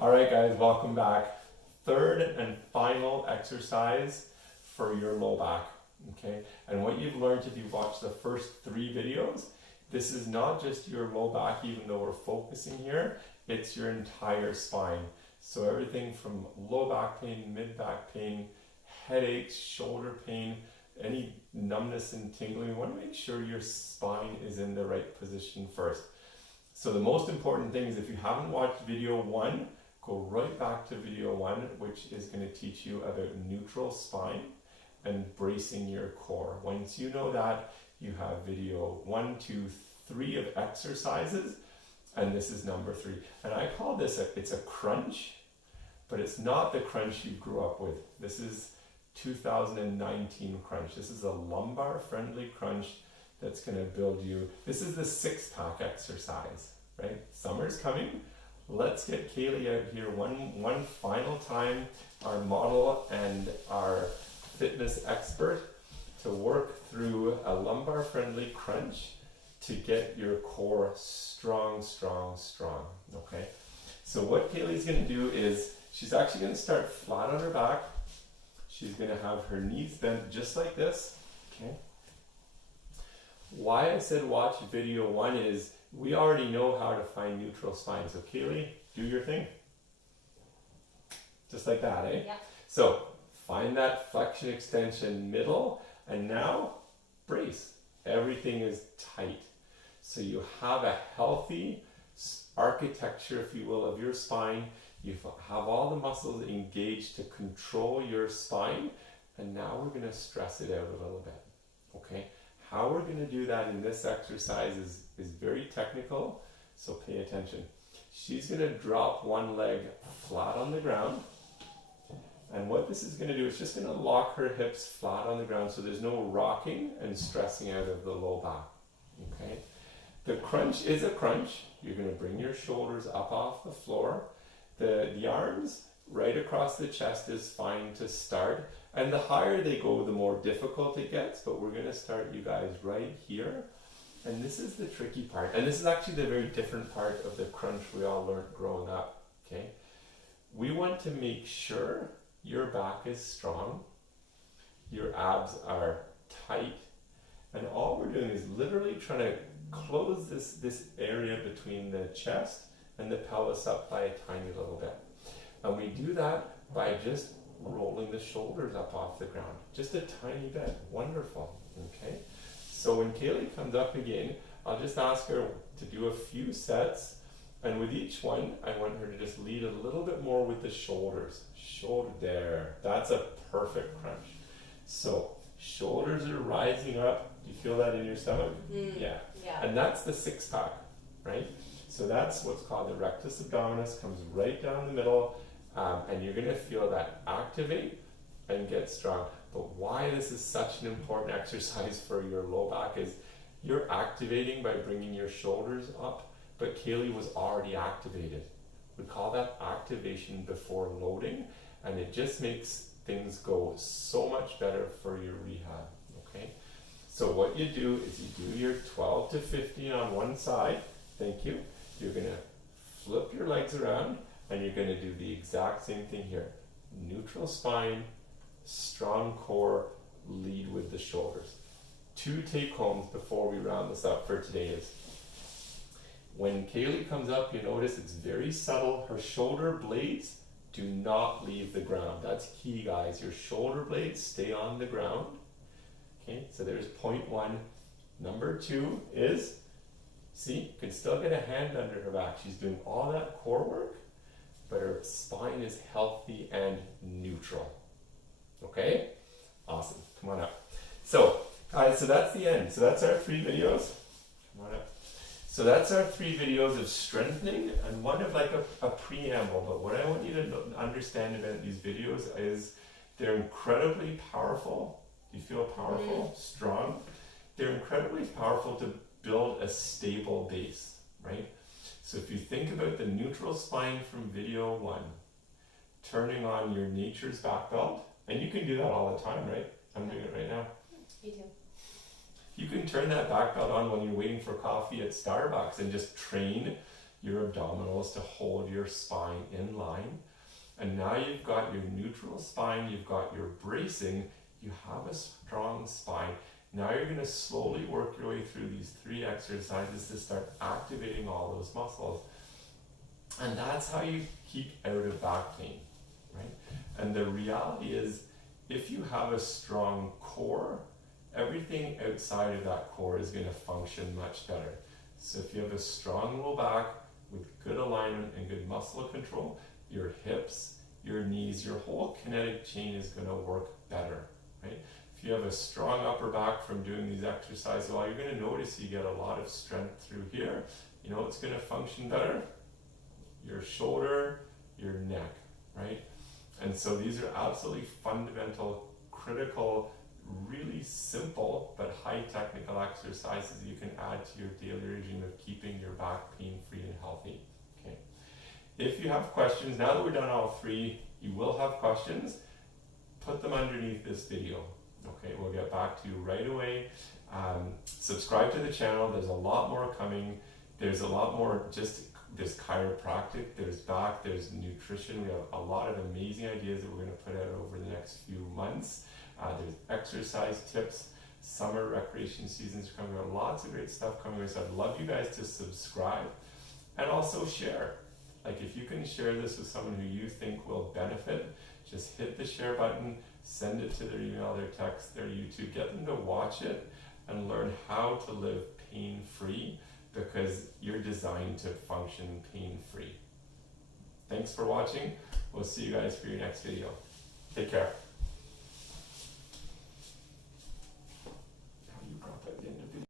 All right, guys, welcome back. Third and final exercise for your low back, okay? And what you've learned if you've watched the first 3 videos, this is not just your low back, even though we're focusing here, it's your entire spine. So everything from low back pain, mid back pain, headaches, shoulder pain, any numbness and tingling, we want to make sure your spine is in the right position first. So the most important thing is if you haven't watched video 1, go right back to video 1, which is going to teach you about neutral spine and bracing your core. Once you know that, you have video 1, 2, 3 of exercises, and this is number 3. And I call this it's a crunch, but it's not the crunch you grew up with. This is 2019 crunch. This is a lumbar friendly crunch that's going to build you. This is the 6-pack exercise, right? Summer's coming. Let's get Kaylee out here one final time, our model and our fitness expert, to work through a lumbar friendly crunch to get your core strong, okay? So what Kaylee's going to do is she's actually going to start flat on her back. She's going to have her knees bent just like this, okay? Why I said watch video 1 is we already know how to find neutral spine. So Kaylee, do your thing. Just like that, eh? Yeah. So find that flexion extension middle, and now brace. Everything is tight. So you have a healthy architecture, if you will, of your spine. You have all the muscles engaged to control your spine, and now we're going to stress it out a little bit, okay? How we're going to do that in this exercise is very technical, so pay attention. She's going to drop one leg flat on the ground, and what this is going to do is just going to lock her hips flat on the ground so there's no rocking and stressing out of the low back, okay? The crunch is a crunch. You're going to bring your shoulders up off the floor. The arms right across the chest is fine to start, and the higher they go, the more difficult it gets, but we're going to start, you guys, right here. And this is the tricky part, and this is actually the very different part of the crunch we all learned growing up, okay? We want to make sure your back is strong, your abs are tight, and all we're doing is literally trying to close this area between the chest and the pelvis up by a tiny little bit. And we do that by just rolling the shoulders up off the ground. Just a tiny bit. Wonderful. Okay? So when Kaylee comes up again, I'll just ask her to do a few sets. And with each one, I want her to just lead a little bit more with the shoulders. Shoulder there. That's a perfect crunch. So shoulders are rising up. Do you feel that in your stomach? Yeah. And that's the 6-pack, right? So that's what's called the rectus abdominis, comes right down the middle, and you're going to feel that activate and get strong. But why this is such an important exercise for your low back is you're activating by bringing your shoulders up, but Kaylee was already activated. We call that activation before loading, and it just makes things go so much better for your rehab, okay? So what you do is you do your 12 to 15 on one side. Thank you. You're going to flip your legs around, and you're going to do the exact same thing here. Neutral spine, strong core, lead with the shoulders. 2 take-homes before we round this up for today is, when Kaylee comes up, you notice it's very subtle. Her shoulder blades do not leave the ground. That's key, guys. Your shoulder blades stay on the ground. Okay, so there's point 1. Number 2 is, see, you can still get a hand under her back. She's doing all that core work, but her spine is healthy and neutral. Okay? Awesome. Come on up. So, guys, so that's the end. So that's our 3 videos. Come on up. So that's our 3 videos of strengthening and one of like a preamble. But what I want you to understand about these videos is they're incredibly powerful. Do you feel powerful? Strong? They're incredibly powerful to build a stable base, right? So if you think about the neutral spine from video 1, turning on your nature's back belt, and you can do that all the time, right? I'm doing it right now. You too. You can turn that back belt on when you're waiting for coffee at Starbucks and just train your abdominals to hold your spine in line. And now you've got your neutral spine, you've got your bracing, you have a strong spine. Now you're going to slowly work your way through these 3 exercises to start activating all those muscles. And that's how you keep out of back pain, right? And the reality is, if you have a strong core, everything outside of that core is going to function much better. So if you have a strong low back with good alignment and good muscle control, your hips, your knees, your whole kinetic chain is going to work better, right? If you have a strong upper back from doing these exercises, well, you're going to notice you get a lot of strength through here. You know what's going to function better? Your shoulder, your neck, right? And so these are absolutely fundamental, critical, really simple but high technical exercises you can add to your daily regime of keeping your back pain free and healthy. Okay. If you have questions, now that we're done all 3, you will have questions, put them underneath this video. Okay, we'll get back to you right away. Subscribe to the channel. There's a lot more coming. There's a lot more, there's chiropractic, there's back, there's nutrition. We have a lot of amazing ideas that we're going to put out over the next few months. There's exercise tips. Summer recreation seasons are coming out. Lots of great stuff coming out. So I'd love you guys to subscribe and also share. Like, if you can share this with someone who you think will benefit, just hit the share button, send it to their email, their text, their YouTube, get them to watch it and learn how to live pain-free, because you're designed to function pain-free. Thanks for watching. We'll see you guys for your next video. Take care.